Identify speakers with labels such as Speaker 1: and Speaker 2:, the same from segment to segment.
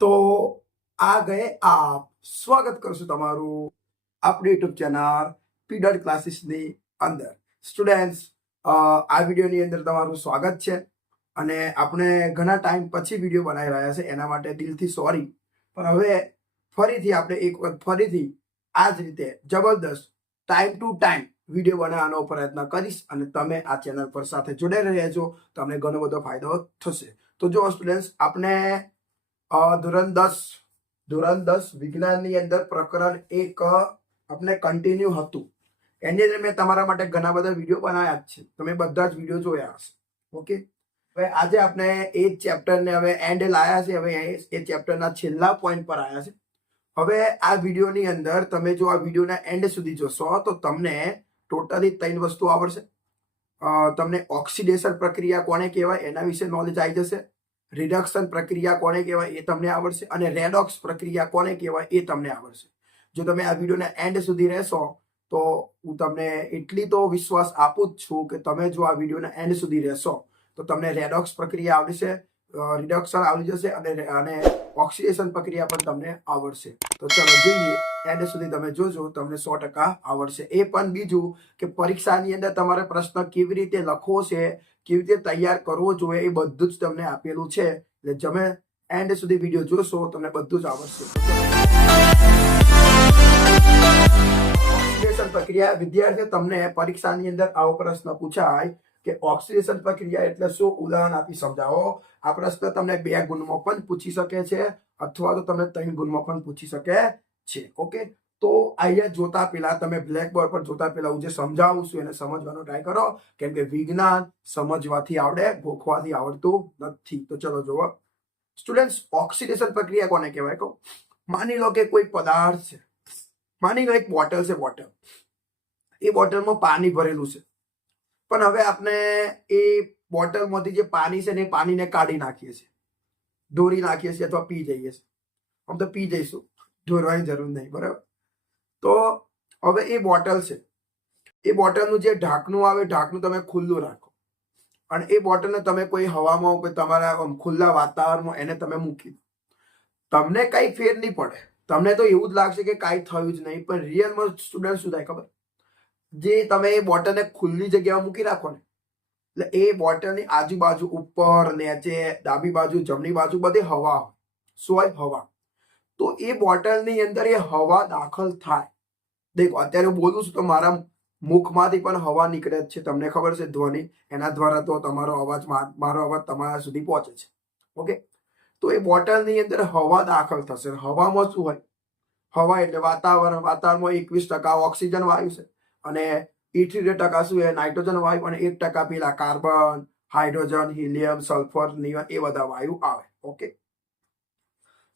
Speaker 1: તો આ ગયે આપ. સ્વાગત કરશું તમારું આપણી યુટ્યુબ ચેનલ પીડર ક્લાસીસની અંદર. સ્ટુડન્ટ્સ આ વિડીયોની અંદર તમારું સ્વાગત છે અને આપણે ઘણા ટાઈમ પછી વીડિયો બનાવી રહ્યા છે એના માટે દિલથી સોરી પણ હવે ફરીથી આપણે એક વખત ફરીથી આ જ રીતે જબરદસ્ત ટાઈમ ટુ ટાઈમ વીડિયો બનાવવાનો પ્રયત્ન કરીશ અને તમે આ ચેનલ પર સાથે જોડાઈ રહ્યા છો તમને ઘણો બધો ફાયદો થશે. તો જો સ્ટુડન્ટ્સ આપણે ધોરણ દસ ધોરણ દસ વિજ્ઞાનની અંદર પ્રકરણ એક આપણે કન્ટિન્યુ હતું. એની અંદર મેં તમારા માટે ઘણા બધા વીડિયો બનાવ્યા જ છે. તમે બધા જ વીડિયો જોયા હશે. ઓકે હવે આજે આપણે એ ચેપ્ટરને હવે એન્ડ લાયા છે. હવે એ- ચેપ્ટરના છેલ્લા પોઈન્ટ પર આવ્યા છે. હવે આ વિડીયોની અંદર તમે જો આ વિડીયોના એન્ડ સુધી જોશો, તો તમને ટોટલી ત્રણ વસ્તુ આવડશે. તમને ઓક્સિડેશન પ્રક્રિયા કોને કહેવાય, એના વિશે નોલેજ આવી જશે. રિડક્શન પ્રક્રિયા કોને કહેવાય એ તમને આવડશે અને રેડોક્સ પ્રક્રિયા કોને કહેવાય એ તમને આવડશે. જો તમે આ વિડીયોના એન્ડ સુધી રહેશો, તો હું તમને એટલી તો વિશ્વાસ આપું જ છું કે તમે જો આ વિડીયોના એન્ડ સુધી રહેશો, તો તમને રેડોક્સ પ્રક્રિયા આવડશે રિડક્શન આવી જશે અને અને ઓક્સિડેશન પ્રક્રિયા પણ તમને આવડશે. તો ચલો જોઈએ એન્ડ સુધી તમે જોજો, તમને સો ટકા આવડશે. એ પણ બીજું કે પરીક્ષાની અંદર તમારે પ્રશ્ન કેવી રીતે લખવો છે, કેવી રીતે તૈયાર કરવો જોઈએ, એ બધું જ તમને આપેલું છે. એટલે તમે એન્ડ સુધી વીડિયો જોશો, તમને બધું જ આવડશે. ઓક્સિડેશન પ્રક્રિયા, વિદ્યાર્થીઓ, તમને પરીક્ષાની અંદર આવો પ્રશ્ન પૂછાય કે ઓક્સિડેશન પ્રક્રિયા એટલે શું? ઉદાહરણ આપી સમજાવો. આ પ્રશ્ન તમને બે ગુણમાં પણ પૂછી શકે છે, અથવા તો તમને ત્રણ ગુણમાં પણ પૂછી શકે છે. ઓકે? તો અહીંયા જોતા પેલા તમે બ્લેક બોર્ડ પર જોતા પેલા હું જે સમજાવું છું એને સમજવાનો ટ્રાય કરો. કેમ કે વિજ્ઞાન સમજવાથી આવડે, ગોખવાથી આવડતું નથી. તો ચલો જુઓ. સ્ટુડન્ટ્સ ઓક્સિડેશન પ્રક્રિયા કોને કહેવાય? કહો. માની લો કે કોઈ પદાર્થ છે. માની લો એક બોટલ છે બોટલ એ બોટલમાં પાણી ભરેલું છે. પણ હવે આપણે એ બોટલમાંથી જે પાણી છે ને એ પાણીને કાઢી નાખીએ છીએ. દોરી નાખીએ છીએ અથવા પી જઈએ છીએ. આમ તો પી જઈશું. દોરવાની જરૂર નહીં, બરાબર? તો હવે એ બોટલ છે. એ બોટલનું જે ઢાંકણું આવે, ઢાંકણું તમે ખુલ્લું રાખો. અને એ બોટલને તમે કોઈ હવામાં કોઈ તમારા ખુલ્લા વાતાવરણમાં એને તમે મૂકી દો. તમને કંઈ ફેર નહીં પડે. તમને તો એવું જ લાગશે કે કાંઈ થયું જ નહીં, પણ રિયલમાં સ્ટુડન્ટ શું થાય ખબર? જે તમે એ બોટલને ખુલ્લી જગ્યામાં મૂકી રાખો ને, એટલે એ બોટલની આજુબાજુ ઉપર નીચે ડાબી બાજુ, જમણી બાજુ બધી હવા શું હવા. તો એ બોટલની અંદર એ હવા દાખલ થાય. દેખો, અત્યારે બોલું છું તો મારા મુખમાંથી પણ હવા નીકળે છે. તમને ખબર છે ધ્વનિ, એના દ્વારા તો તમારો અવાજ મારો અવાજ તમારા સુધી પહોંચે છે. ઓકે? તો એ બોટલની અંદર હવા દાખલ થશે. હવામાં શું હોય? હવા એટલે વાતાવરણ. વાતાવરણમાં એકવીસ ટકા ઓક્સિજન વાયુ છે. અને ઇઠ્યોતેર ટકા શું એ નાઇટ્રોજન વાયુ અને એક ટકા પેલા carbon hydrogen helium sulphur neon એ બધા વાયુ આવે. ઓકે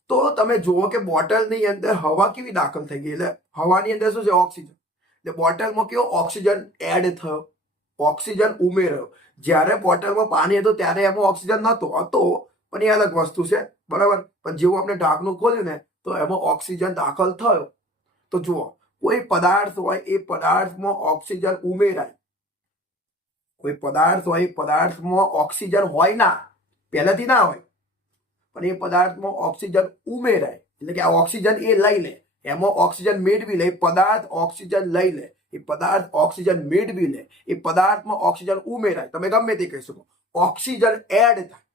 Speaker 1: તો તમે જુઓ કે બોટલની અંદર હવા કેવી દાખલ થઈ ગઈ? એટલે હવાની અંદર શું છે? ઓક્સિજન. એટલે બોટલમાં કેવો? ઓક્સિજન એડ થયો. ઓક્સિજન ઉમેર્યો. જ્યારે બોટલમાં પાણી હતું ત્યારે એમાં ઓક્સિજન નહોતો. હતો, પણ એ અલગ વસ્તુ છે. બરાબર? પણ જેવું આપણે ઢાંકણું ખોલ્યું ને, તો એમાં ઓક્સિજન દાખલ થયો. તો જુઓ. કોઈ પદાર્થ હોય એ પદાર્થમાં ઓક્સિજન ઉમેરાય. કોઈ પદાર્થ હોય એ પદાર્થમાં ઓક્સિજન હોય ના, પહેલાથી ના હોય, પણ એ પદાર્થમાં ઓક્સિજન ઉમેરાય. એટલે કે આ ઓક્સિજન એ લઈ લે, એમાં ઓક્સિજન મેળવી લે પદાર્થ ઓક્સિજન લઈ લે, એ પદાર્થ ઓક્સિજન મેળવી લે, એ પદાર્થમાં ઓક્સિજન ઉમેરાય. તમે ગમે તે કહી શકો. ઓક્સિજન એડ થાય.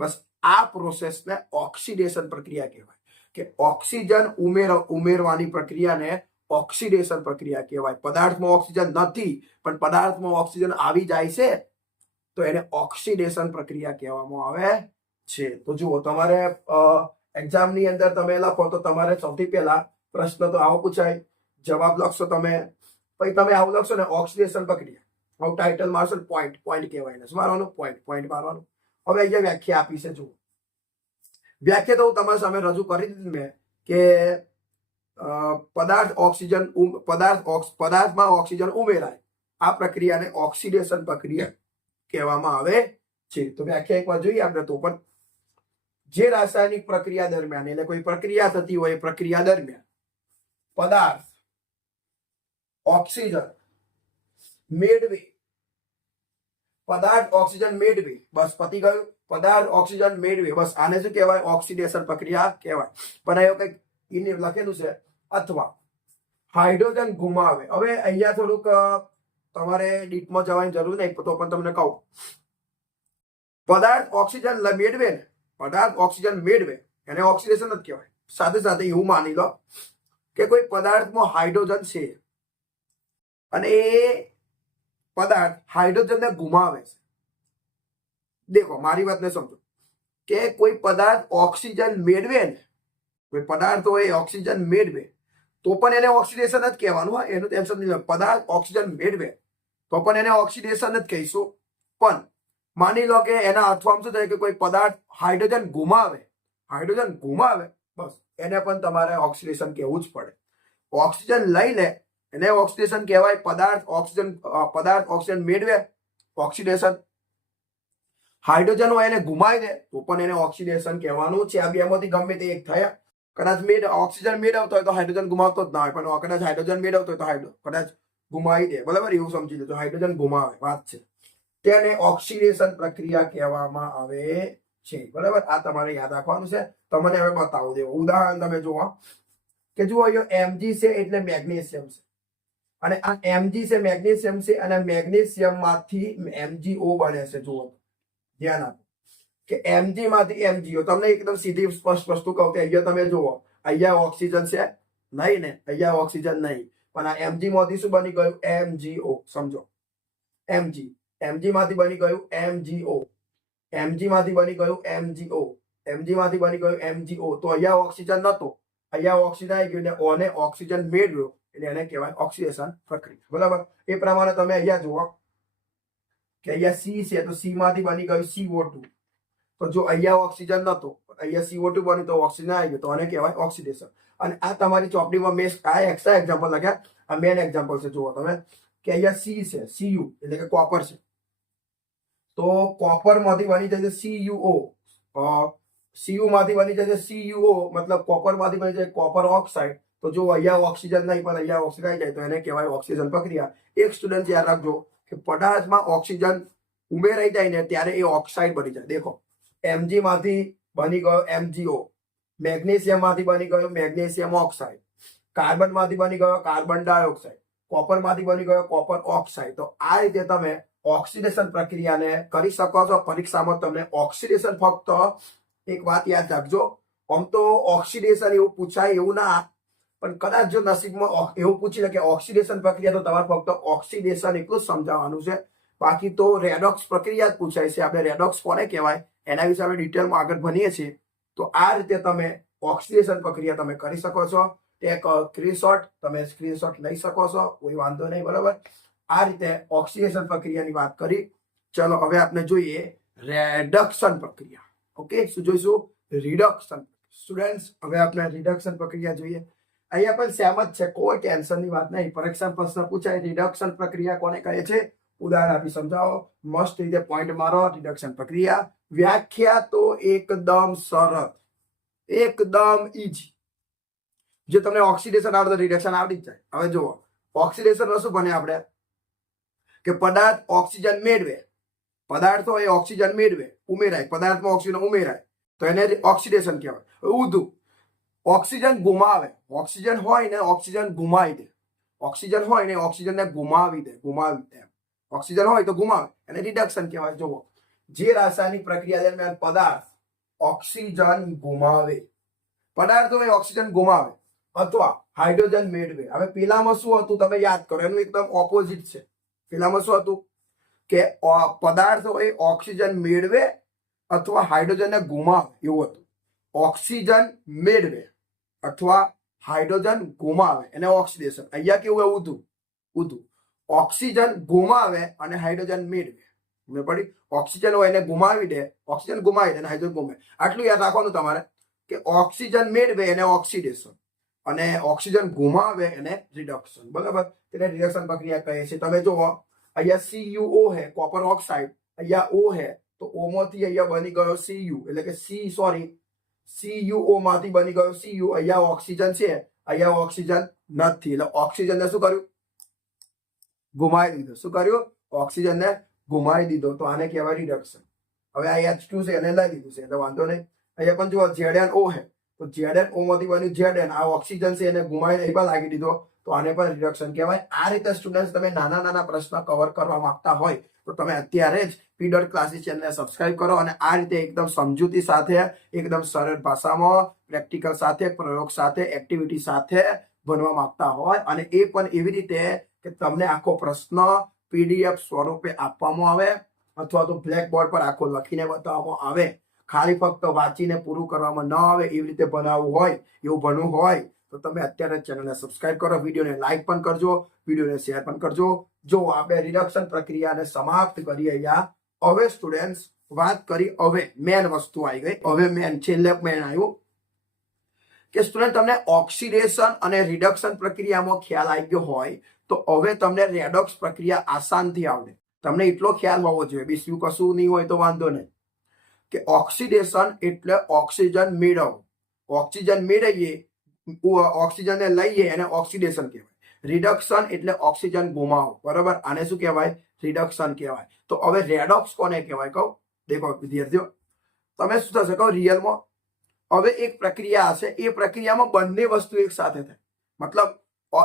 Speaker 1: બસ આ પ્રોસેસને ઓક્સિડેશન પ્રક્રિયા કહેવાય. કે ઓક્સિજન ઉમેર, ઉમેરવાની પ્રક્રિયાને ઓક્સિડેશન પ્રક્રિયા કહેવાય. પદાર્થમાં ઓક્સિજન નથી, પણ પદાર્થમાં ઓક્સિજન આવી જાય છે, તો એને ઓક્સિડેશન પ્રક્રિયા કહેવામાં આવે છે. તો જુઓ, તમારે એક્ઝામની અંદર તમે લખો તો તમારે સૌથી પહેલા પ્રશ્ન તો આવો પૂછાય. જવાબ લખશો તમે. પછી તમે આવું લખશો ને ઓક્સિડેશન પ્રક્રિયા. આવું ટાઇટલ મારશો પોઈન્ટ પોઈન્ટ કહેવાય ને શું મારવાનું? પોઈન્ટ પોઈન્ટ મારવાનું. હવે અહીંયા વ્યાખ્યા આપી છે, જુઓ. વ્યાખ્યા તો હું તમારી સામે રજૂ કરી દીધી મેં કે પદાર્થ ઓક્સિજન પદાર્થ પદાર્થમાં ઓક્સિજન ઉમેરાય. આ પ્રક્રિયાને ઓક્સિડેશન પ્રક્રિયા કહેવામાં આવે છે. તો વ્યાખ્યા એકવાર જોઈએ આપણે તો પણ જે રાસાયણિક પ્રક્રિયા દરમિયાન, એટલે કોઈ પ્રક્રિયા થતી હોય પ્રક્રિયા દરમિયાન પદાર્થ ઓક્સિજન મેળવે. પદાર્થ ઓક્સિજન મેળવે. બસ પતી ગયું. પદાર્થ, ઓક્સિજન મેળવે બસ આને શું કહેવાય? ઓક્સિડેશન પ્રક્રિયા કહેવાય. પણ એવું કંઈક એને લખેલું છે, અથવા હાઇડ્રોજન ગુમાવે. હવે અહીંયા થોડુંક તમારે ડીપમાં જવાની જરૂર નહીં, તો પણ તમને કહું. પદાર્થ ઓક્સિજન મેળવે ને, પદાર્થ ઓક્સિજન મેળવે, એને ઓક્સિડેશન જ કહેવાય. સાથે સાથે એવું માની લો કે કોઈ પદાર્થમાં હાઇડ્રોજન છે, અને એ પદાર્થ હાઇડ્રોજનને ગુમાવે છે. દેખો, મારી વાતને સમજો. કે કોઈ પદાર્થ ઓક્સિજન મેળવે ને, કોઈ પદાર્થ હોય ઓક્સિજન મેળવે, તો પણ એને ઓક્સિડેશન જ કહેવાનું હોય એનું ટેન્શન નહીં પદાર્થ ઓક્સિજન મેળવે, તો પણ એને ઓક્સિડેશન જ કહીશું. પણ માની લો કે એના અથવામાં શું થાય કે કોઈ પદાર્થ હાઇડ્રોજન ગુમાવે હાઇડ્રોજન ગુમાવે, બસ, એને પણ તમારે ઓક્સિડેશન કહેવું જ પડે. ઓક્સિજન લઈ લે એને ઓક્સિડેશન કહેવાય, પદાર્થ ઓક્સિજન પદાર્થ ઓક્સિજન મેળવે, ઓક્સિડેશન હાઇડ્રોજન હોય એને ગુમાવી દે. તો પણ એને ઓક્સિડેશન કહેવાનું છે. આ બેમાંથી ગમે તે એક થયા. કદાચ મેડ ઓક્સિજન મેળવતો હોય તો હાઇડ્રોજન ગુમાવતો જ ના હોય. પણ કદાચ હાઇડ્રોજન મેળવતો હોય તો હાઇડ્રો કદાચ ગુમાવી દે. બરાબર? એવું સમજી લેજો. હાઇડ્રોજન ગુમાવે. વાત છે. તેને ઓક્સિડેશન પ્રક્રિયા કહેવામાં આવે છે. બરાબર? આ તમારે યાદ રાખવાનું છે. તમને હવે બતાવું દેવું ઉદાહરણ તમે જુઓ. કે જુઓ, અહીંયા એમજી છે એટલે મેગ્નેશિયમ છે. અને આ એમજી છે મેગ્નેશિયમ છે અને મેગ્નેશિયમમાંથી એમજીઓ બને છે. જુઓ. ધ્યાન આપો કે એમજી માંથી એમજીઓ તમને એકદમ સીધી સ્પષ્ટ વસ્તુ કહું કે અહીંયા તમે જુઓ અહીંયા ઓક્સિજન છે નહીં ને અહીંયા ઓક્સિજન નહીં પણ આ એમજી માંથી શું બની ગયું એમજીઓ સમજો એમજી એમજી માંથી બની ગયું એમજીઓ એમજી માંથી બની ગયું એમજીઓ એમજી માંથી બની ગયું એમજીઓ તો અહીંયા ઓક્સિજન નતો અહીંયા ઓક્સિજન આવી ગયું ને ઓને ઓક્સિજન મેળવ્યો એટલે એને કહેવાય ઓક્સિડેશન પ્રક્રિયા બરાબર એ પ્રમાણે તમે અહીંયા જુઓ કે અહીંયા સી છે તો સી માંથી બની ગયું સીઓ ટુ તો જો અહીંયા ઓક્સિજન નતો અહીંયા સીઓ ટુ બન્યું તો ઓક્સિજન આવી ગયું. તો આને કહેવાય ઓક્સિડેશન. અને આ તમારી ચોપડીમાં મેં આ એક્સ્ટ્રા એક્ઝામ્પલ લખ્યા. આ મેન એક્ઝામ્પલ છે, જુઓ તમે. કે અહીંયા સી છે સીયુ એટલે કે કોપર છે. તો કોપરમાંથી બની જશે સીયુઓ સીયુ માંથી બની જશે સીયુઓ મતલબ કોપરમાંથી બની જાય કોપર ઓક્સાઇડ તો જો અહીંયા ઓક્સિજન નહીં, પણ અહીંયા ઓક્સિજન આવી જાય, તો એને કહેવાય ઓક્સિજન પ્રક્રિયા. એક સ્ટુડન્ટ યાદ રાખજો કે પદાર્થમાં ઓક્સિજન ઉમેરાઈ જાય ને ત્યારે એ ઓક્સાઇડ બની જાય. દેખો એમજી માંથી બની ગયો એમજીઓ મેગ્નેશિયમમાંથી બની ગયો મેગ્નેશિયમ ઓક્સાઇડ, કાર્બનમાંથી બની ગયો કાર્બન ડાયોક્સાઇડ, કોપરમાંથી બની ગયો કોપર ઓક્સાઇડ. તો આ રીતે તમે ઓક્સિડેશન પ્રક્રિયાને કરી શકો છો. પરીક્ષામાં તમને ઓક્સિડેશન ફક્ત એક વાત યાદ રાખજો. આમ તો ઓક્સિડેશન એવું પૂછાય એવું ના પણ કદાચ જો નસીબમાં એવું પૂછી લે કે ઓક્સિડેશન પ્રક્રિયા તો તમારે ફક્ત ઓક્સિડેશન એટલું જ સમજાવવાનું છે. બાકી તો રેડોક્સ પ્રક્રિયા જ પૂછાય છે. આપણે રેડોક્સ કોને કહેવાય? એના વિશે આપણે ડિટેલમાં આગળ ભણીએ છીએ. તો આ રીતે તમે ઓક્સિડેશન પ્રક્રિયા તમે કરી શકો છો. એક સ્ક્રીનશોટ, તમે સ્ક્રીનશોટ લઈ શકો છો. કોઈ વાંધો નહીં, બરાબર? આ રીતે ઓક્સિડેશન પ્રક્રિયાની વાત કરી. ચલો, હવે આપણે જોઈએ રેડક્શન પ્રક્રિયા. ઓકે, શું જોઈશું? રિડક્શન. સ્ટુડન્ટ્સ, હવે આપણે રિડક્શન પ્રક્રિયા જોઈએ. અહીંયા પણ સેમ જ છે. કોઈ ટેન્શનની વાત નહીં. પરીક્ષા પ્રશ્ન પૂછાય રિડક્શન પ્રક્રિયા કોને કહે છે? ઉદાહરણ આપી સમજાવો. મસ્ત રીતે પોઈન્ટ મારો રિડક્શન પ્રક્રિયા. વ્યાખ્યા તો એકદમ સરળ. એકદમ ઈજી જે તમને ઓક્સિડેશન આવડે રિડક્શન આવડી જ જાય. હવે જુઓ. ઓક્સિડેશન શું ભણે આપણે? કે પદાર્થ ઓક્સિજન મેળવે. પદાર્થો એ ઓક્સિજન મેળવે. ઉમેરાય. પદાર્થમાં ઓક્સિજન ઉમેરાય. તો એને ઓક્સિડેશન કહેવાય. ઊંધું ઓક્સિજન ગુમાવે. ઓક્સિજન હોય ને ઓક્સિજન ગુમાવી દે. ઓક્સિજન હોય ને ઓક્સિજનને ગુમાવી દે ગુમાવી દે ઓક્સિજન હોય તો ગુમાવે. એને રિડક્શન કહેવાય. જુઓ. જે રાસાયણિક પ્રક્રિયા દરમિયાન પદાર્થ ઓક્સિજન ગુમાવે. પદાર્થો એ ઓક્સિજન ગુમાવે. અથવા હાઇડ્રોજન મેળવે. હવે પેલામાં શું હતું? તમે યાદ કરો. એનું એકદમ ઓપોઝિટ છે. પેલામાં શું હતું? કે પદાર્થો એ ઓક્સિજન મેળવે અથવા હાઇડ્રોજનને ગુમાવે. એવું હતું. ઓક્સિજન મેળવે. અથવા હાઇડ્રોજન ગુમાવે એને ઓક્સિડેશન. અહીંયા કેવું એવું હતું ઉધું. ઓક્સિજન ગુમાવે અને હાઇડ્રોજન મેળવે. મેં પડી? ઓક્સિજન હોય એને ગુમાવી દે. ઓક્સિજન ગુમાવી દે અને હાઇડ્રોજન ગુમાવે. આટલું યાદ રાખવાનું તમારે કે ઓક્સિજન મેળવે એને ઓક્સિડેશન અને ઓક્સિજન ગુમાવે એને રિડક્શન બરાબર? તેને રિડક્શન પ્રક્રિયા કહે છે. તમે જુઓ, અહીંયા સીયુઓ હે કોપર ઓક્સાઇડ અહીંયા ઓ હે, તો ઓમાંથી અહીંયા બની ગયો સીયુ એટલે કે સી સોરી સીયુઓ માંથી બની ગયો. સીયુ અહીંયા ઓક્સિજન છે. અહીંયા ઓક્સિજન નથી. એટલે ઓક્સિજનને શું કર્યું? ગુમાવી દીધો. શું કર્યું? ઓક્સિજનને ગુમાવી દીધો. તો આને કહેવાય રિડક્શન હવે આ એચ ટુ છે? એને લઈ લીધું છે. એટલે વાંધો નહીં. અહીંયા પણ જુઓ ઝેડ ઓ છે. તો ઝેડ એન ઓ માંથી બન્યું ઝેડ એન આ ઓક્સિજન છે એને ગુમાવી એ પણ લાગી દીધો. તો આને પણ રિડક્શન કહેવાય. આ રીતે સ્ટુડન્ટ તમે નાના નાના પ્રશ્ન કવર કરવા માંગતા હોય તો તમે અત્યારે જ પીડર ક્લાસીસ ચેનલને સબસ્ક્રાઇબ કરો અને આ રીતે એકદમ સમજૂતી સાથે, એકદમ સરળ ભાષામાં પ્રેક્ટિકલ સાથે, પ્રયોગ સાથે એક્ટિવિટી સાથે ભણવા માંગતા હોય અને એ પણ એવી રીતે કે તમને આખો પ્રશ્ન પીડીએફ સ્વરૂપે આપવામાં આવે અથવા તો બ્લેક બોર્ડ પર આખો લખીને બતાવવામાં આવે. ખાલી ફક્ત વાંચીને પૂરું કરવામાં ન આવે એવી રીતે બનાવવું હોય, એવું ભણવું હોય તો તમે અત્યારે ચેનલને સબસ્ક્રાઇબ કરો, વિડીયોને લાઇક પણ કરજો, વિડીયોને શેર પણ કરજો. જો આપણે રિડક્શન પ્રક્રિયાને સમાપ્ત કરી અહીંયા હવે સ્ટુડન્ટ્સ વાત કરી હવે મેન વસ્તુ આવી ગઈ. હવે મેન છેલ્લે મેન આવ્યું કે સ્ટુડન્ટ તમને ઓક્સિડેશન અને રિડક્શન પ્રક્રિયામાં ખ્યાલ આવી ગયો હોય, તો હવે તમને રેડોક્સ પ્રક્રિયા આસાનથી આવડે. તમને એટલો ખ્યાલ હોવો જોઈએ. બીજું કશું નહીં હોય તો વાંધો નહીં. કે ઓક્સિડેશન એટલે ઓક્સિજન મેળવવું. ઓક્સિજન મેળવીએ ઓક્સિજનને લઈએ એને ઓક્સિડેશન કહેવાય. રિડક્શન એટલે ઓક્સિજન ગુમાવો. બરાબર? આને શું કહેવાય? રિડક્શન કહેવાય. તો હવે રેડોક્સ કોને કહેવાય? કહું. દેખો, વિદ્યાર્થીઓ. તમે શું થશે? કહો રિયલમાં હવે એક પ્રક્રિયા હશે. એ પ્રક્રિયામાં બંને વસ્તુ એક સાથે થાય. મતલબ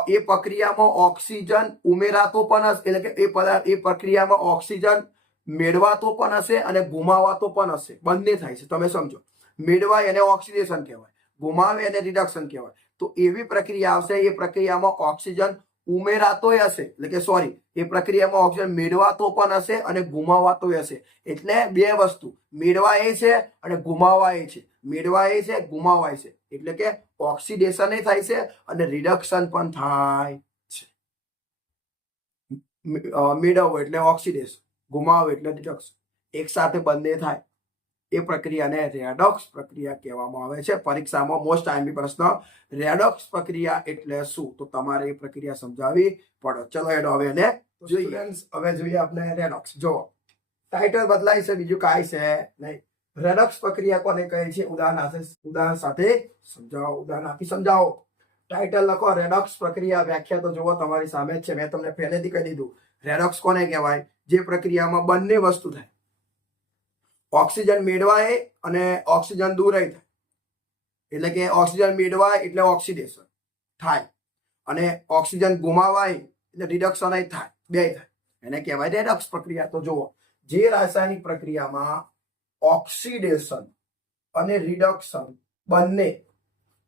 Speaker 1: એ પ્રક્રિયામાં ઓક્સિજન ઉમેરાતો પણ હશે. એટલે કે એ પદાર્થ, એ પ્રક્રિયામાં ઓક્સિજન મેળવાતો પણ હશે અને ગુમાવાતો પણ હશે. બંને થાય છે. તમે સમજો. મેળવાય એને ઓક્સિડેશન કહેવાય. ગુમાવે એને રિડક્શન કહેવાય. તો એવી પ્રક્રિયા આવશે, એ પ્રક્રિયામાં ઓક્સિજન ઉમેરાતોય હશે. એટલે કે સોરી એ પ્રક્રિયામાં ઓક્સિજન મેળવાતો પણ હશે અને ગુમાવાતોય હશે. એટલે બે વસ્તુ, મેળવા એ છે અને ગુમાવાય છે. મેળવા એ છે, ગુમાવાય છે. એટલે કે ઓક્સિડેશન થાય છે અને રિડક્શન પણ થાય છે. મેળવવું એટલે ઓક્સિડેશન ગુમાવો એટલે રિડક્શન એક સાથે બંને થાય. એ પ્રક્રિયાને રેડોક્સ પ્રક્રિયા કહેવામાં આવે છે. પરીક્ષામાં મોસ્ટ ટાઈમની પ્રશ્ન રેડોક્સ પ્રક્રિયા એટલે શું? તો તમારે એ પ્રક્રિયા સમજાવવી પડે. ચલો એનો હવે એને જોઈએ. હવે જોઈએ આપણે રેડોક્સ. જો ટાઇટલ બદલાય છે બીજું કાંઈ છે નહીં. રેડોક્સ પ્રક્રિયા કોને કહે છે? ઉદાહરણ સાથે ઉદાહરણ સાથે સમજાવો. ઉદાહરણ આપી સમજાવો. ટાઇટલ લખો રેડોક્સ પ્રક્રિયા વ્યાખ્યા તો જુઓ તમારી સામે જ છે. મેં તમને પહેલેથી કહી દીધું. રેડોક્સ કોને કહેવાય? જે પ્રક્રિયામાં બંને વસ્તુ થાય. ઓક્સિજન મેળવાય અને ઓક્સિજન દૂર થાય. એટલે કે ઓક્સિજન મેળવાય એટલે ઓક્સિડેશન થાય. અને ઓક્સિજન ગુમાવાય એટલે રિડક્શન થાય, બે થાય. એને કહેવાય રેડક્સ પ્રક્રિયા. તો જુઓ, જે રાસાયણિક પ્રક્રિયામાં ઓક્સિડેશન અને રિડક્શન બંને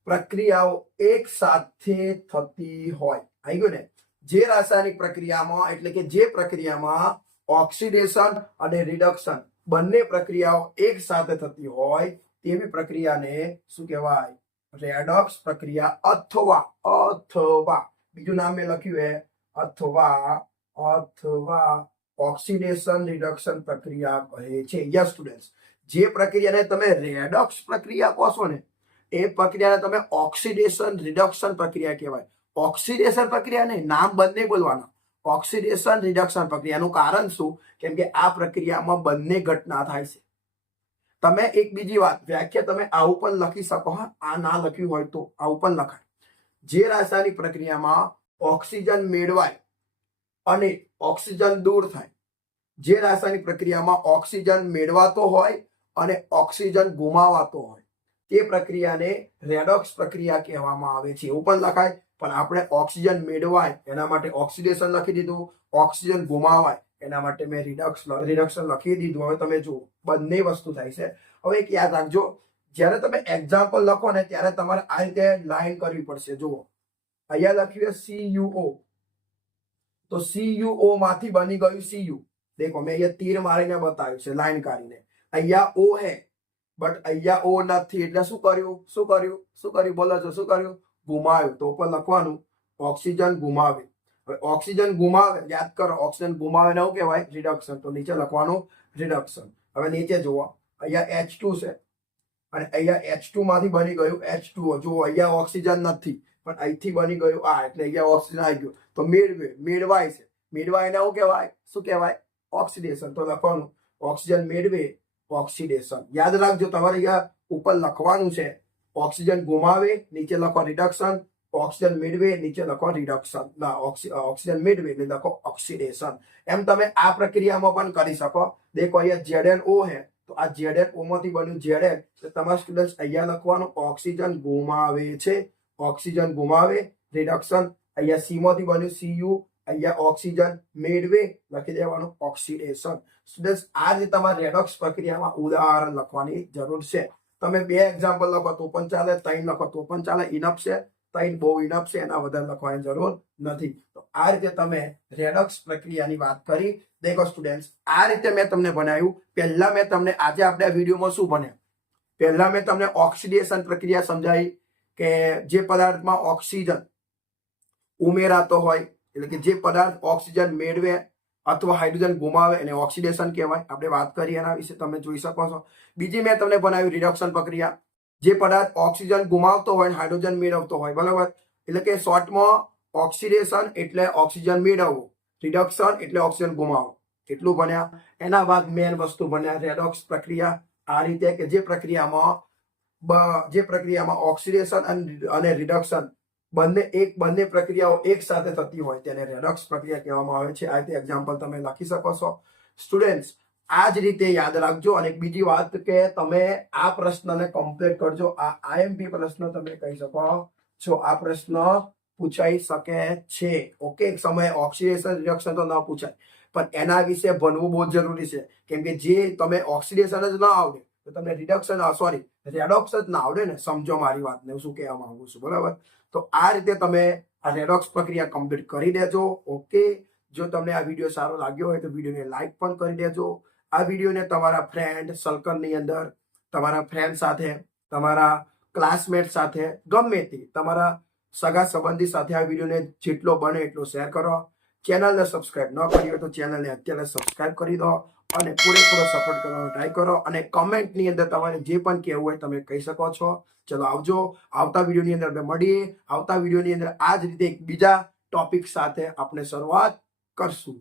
Speaker 1: પ્રક્રિયાઓ એક સાથે થતી હોય. આવી ગયું ને? જે રાસાયણિક પ્રક્રિયામાં એટલે કે જે પ્રક્રિયામાં ઓક્સિડેશન અને રિડક્શન બંને પ્રક્રિયાઓ એક સાથે થતી હોય તેવી પ્રક્રિયાને શું કહેવાય? રેડોક્સ પ્રક્રિયા અથવા અથવા. બીજું નામ મેં લખ્યું છે અથવા અથવા. ઓક્સિડેશન રિડક્શન પ્રક્રિયા કહે છે. યસ સ્ટુડન્ટ્સ જે પ્રક્રિયાને તમે રેડોક્સ પ્રક્રિયા કહો છો ને, એ પ્રક્રિયાને તમે ઓક્સિડેશન રિડક્શન પ્રક્રિયા કહેવાય. ઓક્સિડેશન પ્રક્રિયા નહીં નામ બંને બોલવાના. ઓક્સિડેશન રિડક્શન પ્રક્રિયાનું કારણ શું? કેમ કે આ પ્રક્રિયામાં બંને ઘટના થાય છે. તમે એક બીજી વાત, વ્યાખ્યા તમે આવું પણ લખી શકો, હા? આ ના લખ્યું હોય તો આવું પણ લખાય. જે રાસાયણિક પ્રક્રિયામાં ઓક્સિજન મેળવાય અને ઓક્સિજન દૂર થાય, જે રાસાયણિક પ્રક્રિયામાં ઓક્સિજન મેળવાતો હોય અને ઓક્સિજન ગુમાવાતો હોય, તે પ્રક્રિયાને રેડોક્સ પ્રક્રિયા કહેવામાં આવે છે. એવું પણ લખાય. પણ આપણે ઓક્સિજન મેળવાય એના માટે ઓક્સિડેશન લખી દીધું, ઓક્સિજન ગુમાવાય એના માટે મેં રિડક્સ રિડક્શન લખી દીધું. હવે તમે જુઓ, બંને વસ્તુ થાય છે. હવે એક યાદ રાખજો, જ્યારે તમે એક્ઝામ્પલ લખો ને ત્યારે તમારે આ રીતે લાઈન કરવી પડશે. જુઓ, અહીંયા લખ્યું સીયુઓ તો સીયુઓ માંથી બની ગયું સીયુ દેખો, મેં અહીંયા તીર મારીને બતાવ્યું છે લાઈન કાઢીને. અહીંયા ઓ હે બટ અહીંયા ઓ નથી. એટલે શું કર્યું? શું કર્યું? શું કર્યું? બોલો છો, શું કર્યું? ગુમાવ્યું. તો પણ લખવાનું, ઓક્સિજન ગુમાવે. હવે ઓક્સિજન ગુમાવે, યાદ કરો, ઓક્સિજન ગુમાવે ને શું કહેવાય? રિડક્શન તો નીચે લખવાનું રિડક્શન હવે નીચે જુઓ. અહીંયા એચ ટુ છે. અને અહીંયા એચ ટુ માંથી બની ગયું એચ ટુ જુઓ, અહીંયા ઓક્સિજન નથી, પણ અહીંથી બની ગયું આ. એટલે અહીંયા ઓક્સિજન આવી ગયું. તો મેળવે, મેળવાય છે. મેળવાય એને શું કહેવાય? શું કહેવાય? ઓક્સિડેશન. તો લખવાનું, ઓક્સિજન મેળવે, ઓક્સિડેશન. યાદ રાખજો, તમારે અહીંયા ઉપર લખવાનું છે. ઓક્સિજન ગુમાવે, નીચે લખો રિડક્શન ઓક્સિજન મેળવે, નીચે લખો રિડક્શન ના ઓક્સિજન મેળવે, એટલે લખો ઓક્સિડેશન એમ તમે આ પ્રક્રિયામાં પણ કરી શકો. દેખો અહીંયા ઝેડ એન ઓ હે તો આ આ ઓ ઓમાંથી બન્યું જેડેન તો તમારા સ્ટુડન્ટ અહીંયા લખવાનું, ઓક્સિજન ગુમાવે છે. ઓક્સિજન ગુમાવે રિડક્શન અહીંયા સી માંથી બન્યું સીયુ અહીંયા ઓક્સિજન મેળવે, લખી દેવાનું ઓક્સિડેશન સ્ટુડન્ટ આ જે તમારે રેડોક્સ પ્રક્રિયામાં ઉદાહરણ લખવાની જરૂર છે. તમે બે એક્ઝામ્પલ લખો, તો પણ ચાલે, ત્રણ લખો, તો પણ ચાલે. ઇનફ છે. ત્રણ બહુ ઇનફ છે, એના વધારે લખવાની જરૂર નથી. તો આ રીતે તમે રેડોક્સ પ્રક્રિયાની વાત કરી. દેખો સ્ટુડન્ટ આ રીતે મેં તમને ભણાવ્યું પહેલા મેં તમને, આજે આપણે વિડીયોમાં શું ભણ્યા પહેલા મેં તમને ઓક્સિડેશન પ્રક્રિયા સમજાવી કે જે પદાર્થમાં ઓક્સિજન ઉમેરાતો હોય, એટલે કે જે પદાર્થ ઓક્સિજન મેળવે અથવા હાઇડ્રોજન ગુમાવે એને ઓક્સિડેશન કહેવાય. આપણે વાત કરી એના વિશે, તમે જોઈ શકો છો. બીજી મેં તમને બનાવી રિડક્શન પ્રક્રિયા. જે પદાર્થ ઓક્સિજન ગુમાવતો હોય હાઇડ્રોજન મેળવતો હોય, બરાબર? એટલે કે શોર્ટમાં ઓક્સિડેશન એટલે ઓક્સિજન મેળવવું રિડક્શન એટલે ઓક્સિજન ગુમાવવું એટલું ભણ્યા. એના બાદ મેન વસ્તુ ભણ્યા રેડોક્સ પ્રક્રિયા. આ રીતે કે જે પ્રક્રિયામાં જે પ્રક્રિયામાં ઓક્સિડેશન અને રિડક્શન બંને એક, બંને પ્રક્રિયાઓ એક સાથે થતી હોય તેને રેડોક્સ પ્રક્રિયા કહેવામાં આવે છે. આ રીતે એક્ઝામ્પલ તમે લખી શકો છો. સ્ટુડન્ટ્સ આ જ રીતે યાદ રાખજો. અને બીજી વાત કે તમે આ પ્રશ્નને કમ્પ્લીટ કરજો. આ આઈએમપી પ્રશ્ન તમે કહી શકો છો. આ પ્રશ્ન પૂછાઈ શકે છે. ઓકે એક સમયે ઓક્સિડેશન રિડક્શન તો ન પૂછાય. પણ એના વિશે ભણવું બહુ જરૂરી છે. કેમ કે જે તમે ઓક્સિડેશન જ ન આવડે, તો તમને રિડક્શન સોરી રેડોક્સ જ ના આવડે ને. સમજો મારી વાતને, હું શું કહેવા માંગુ છું. બરાબર? તો આ રીતે તમે આ રેડોક્સ પ્રક્રિયા કમ્પ્લીટ કરી દેજો. ઓકે જો તમને આ વીડિયો સારો લાગ્યો હોય તો વિડીયોને લાઈક પણ કરી દેજો. આ વિડીયોને તમારા ફ્રેન્ડ સર્કલની અંદર, તમારા ફ્રેન્ડ સાથે, તમારા ક્લાસમેટ સાથે, ગમે તે તમારા સગા સંબંધી સાથે આ વિડીયોને જેટલો બને એટલો શેર કરો. ચેનલને સબસ્ક્રાઇબ ન કરી હોય તો ચેનલને અત્યારે સબસ્ક્રાઇબ કરી દો. અને પૂરેપૂરો સપોર્ટ કરવાનો ટ્રાય કરો અને કમેન્ટની અંદર તમારે જે પણ કહેવું હોય તમે કહી શકો છો. ચલો આવજો. આવતા વિડીયોની અંદર આપણે મળીએ. આવતા વિડીયોની અંદર આ જ રીતે એક બીજા ટોપિક સાથે આપણે શરૂઆત કરશું.